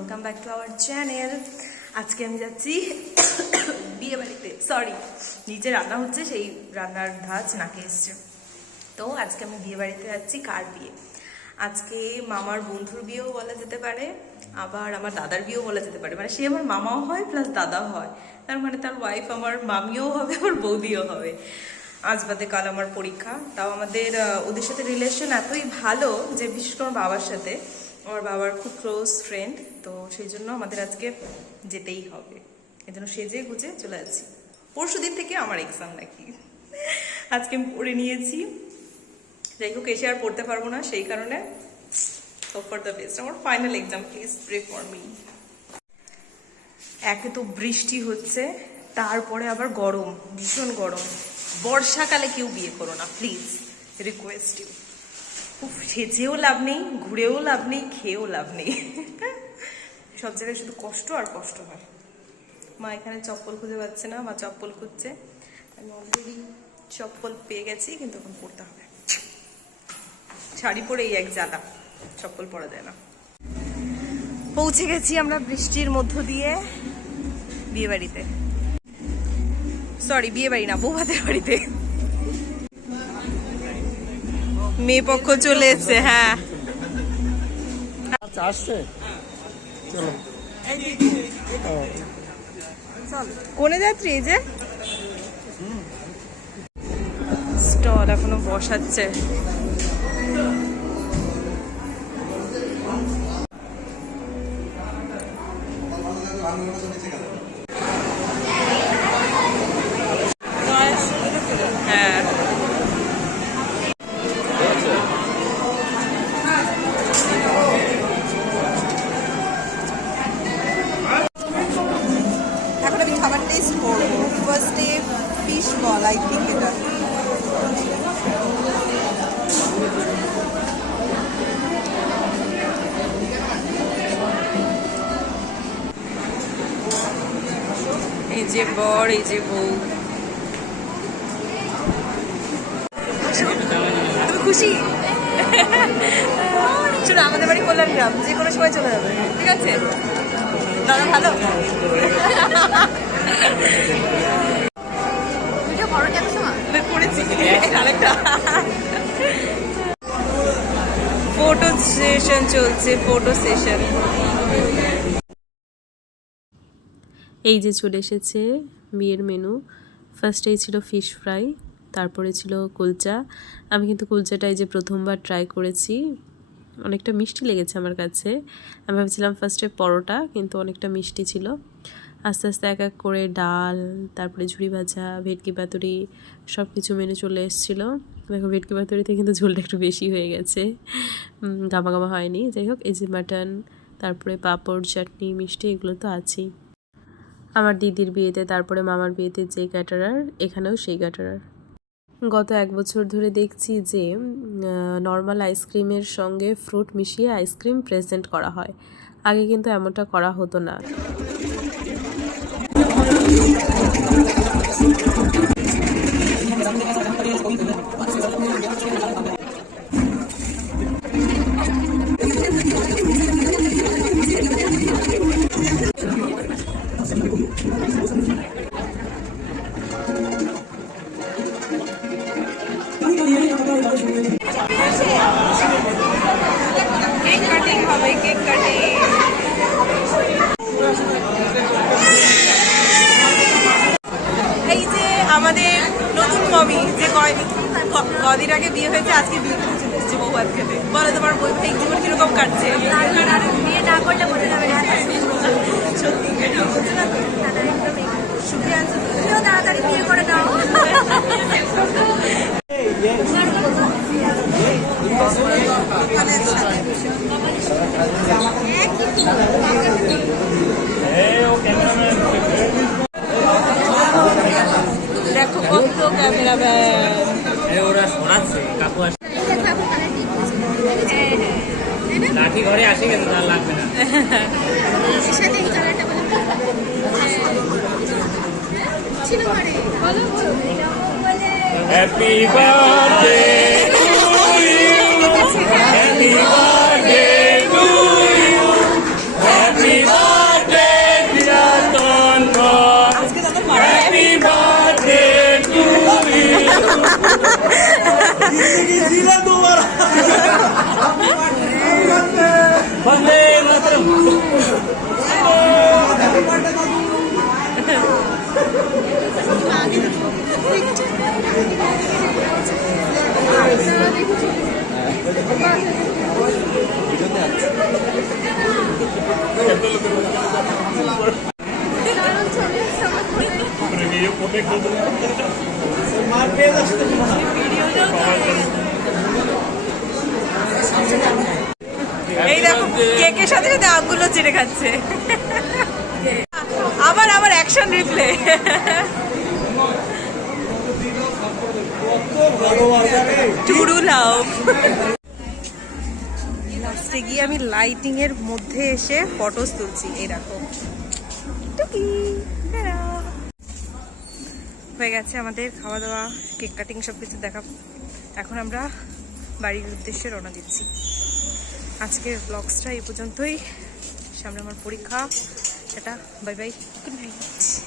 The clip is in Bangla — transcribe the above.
Welcome back to our channel আজকে আমি যাচ্ছি বিয়ে বাড়িতে। সরি নিচে রান্না হচ্ছে, সেই রান্নার ধাঁচ নাকে এসছে। তো আজকে আমি বিয়ে বাড়িতে যাচ্ছি কার বিয়ে? আজকে মামার বন্ধুর বিয়েও বলা যেতে পারে, আবার আমার দাদার বিয়েও বলা যেতে পারে। মানে সে আমার মামাও হয় প্লাস দাদাও হয়। তার মানে তার ওয়াইফ আমার মামিও হবে, আমার বৌদিও হবে। আজ বাদে কাল আমার পরীক্ষা। তাও আমাদের ওদের সাথে রিলেশন এতই ভালো যে, বিশেষ করে বাবার সাথে আমার বাবার খুব ক্লোজ ফ্রেন্ড তো সেই জন্য আমাদের আজকে যেতেই হবে। এই জন্য সেজে গুজে চলে যাচ্ছি। পরশু দিন থেকে আমার এক্সাম নাকি। আজকে আমি পড়ে নিয়েছি। যাই হোক, এসে আর পড়তে পারব না, সেই কারণে ফর দ্য বেস্ট আমার final exam please pray for me একে তো বৃষ্টি হচ্ছে, তারপরে আবার গরম, ভীষণ গরম। বর্ষাকালে কেউ বিয়ে করো না প্লিজ রিকোয়েস্ট ইউ উফ, সেজেও লাভ নেই, ঘুরেও লাভ নেই, খেয়েও লাভ নেই। সব জায়গায় শুধু কষ্ট আর কষ্ট হয়। মা এখানে চপ্পল খুঁজে পাচ্ছে না, মা চপ্পল খুঁজছে। আমি অলরেডি চপ্পল পেয়ে গেছি, কিন্তু এখন পড়তে হবে। শাড়ি পরে এই এক জ্বালা, চপ্পল পরা যায় না। পৌঁছে গেছি আমরা বৃষ্টির মধ্য দিয়ে বিয়ে বাড়িতে সরি বিয়ে বাড়ি না, বৌভাতের বাড়িতে। মেয়ে পক্ষ চলে এসছে হ্যাঁ। আচ্ছা আসছে? চলো। কোনে যাত্রী এই যে? স্টল এখনও বসাচ্ছে। হ্যাঁ যে বর এই যে বউ। তুমি খুশি? শোনো আমাদের বাড়ি কল্যাণ গ্রাম যে কোনো সময় চলে যাবে ঠিক আছে? দাদা ভালো? ফটো সেশন চলছে ফটো সেশন এই যে চলে এসেছে বিয়ের মেনু ফার্স্টেই ছিল ফিশ ফ্রাই তারপরে ছিল কুলচা। আমি কিন্তু কুলচাটা এই যে প্রথমবার ট্রাই করেছি, অনেকটা মিষ্টি লেগেছে আমার কাছে। আমি ভাবছিলাম ফার্স্টে পরোটা, কিন্তু অনেকটা মিষ্টি ছিল। আস্তে আস্তে এক এক করে ডাল, তারপরে ঝুড়ি ভাজা, ভেটকি পাতুরি সব কিছু মেনে চলে এসেছিল। দেখো ভেটকি পাতুরিতে কিন্তু ঝোলটা একটু বেশি হয়ে গেছে। গামা গামা হয়নি। যাই হোক, এই যে মাটন তারপরে পাঁপড়, চাটনি, মিষ্টি এগুলো তো আছেই। আমার দিদির বিয়েতে, তারপরে মামার বিয়েতে যে ক্যাটারার, এখানেও সেই ক্যাটারার। গত এক বছর ধরে দেখছি যে নর্মাল আইসক্রিমের সঙ্গে ফ্রুট মিশিয়ে আইসক্রিম প্রেজেন্ট করা হয়। আগে কিন্তু এমনটা করা হতো না। কদিন আগে বিয়ে হয়েছে আজকে বিয়ে করে চলে বউ বলো তোমার বৈবাহিক জীবন কীরকম কাটছে তাড়াতাড়ি দেখো কত ক্যামেরা ম্যান ওরা শোনাচ্ছে কাকু আসে হ্যাঁ হ্যাঁ লাঠি ঘরে আসে কিন্তু তার লাগবে না। হ্যাপি বার্থডে এই দেখো, কেকের সাথে সাথে আঙ্গুলও চিড়ে খাচ্ছে। আবার আবার অ্যাকশন রিপ্লে টুডু লাভ লাস্টে গিয়ে আমি লাইটিং এর মধ্যে এসে ফটোস তুলছি। এরকম টুকি। বেড়া হয়ে গেছে আমাদের খাওয়া দাওয়া কেক কাটিং সব কিছু দেখা। এখন আমরা বাড়ির উদ্দেশ্যে রওনা দিচ্ছি। আজকের ব্লগসটা এই পর্যন্তই। সামনে আমার পরীক্ষা। সেটা বাই বাই। Good night